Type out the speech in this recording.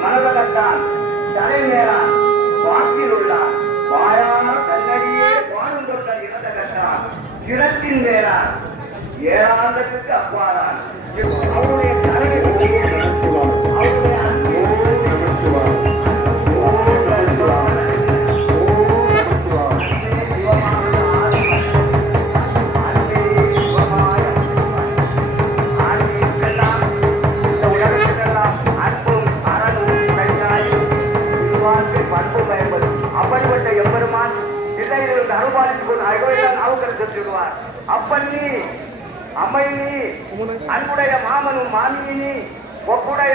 மனதகத்தான் தலைநேரான் வாக்கில் உள்ளான் வாயான கண்ணடியே வாழும் தொட்ட இனதகத்தான் சிரத்தின் வேறான் ஏழாந்தத்துக்கு அப்பாதான் அவருடைய தலையை அவருடைய அப்படிப்பட்ட எம்பெருமான் இல்லையிலிருந்து அனுபாலித்துக் கொண்டு அகவைதான் நாவுக்கரசர் சொல்லுவார். அப்பன்னி அம்மையினி அன்புடைய மாமனும் மாமியினி ஒப்புடைய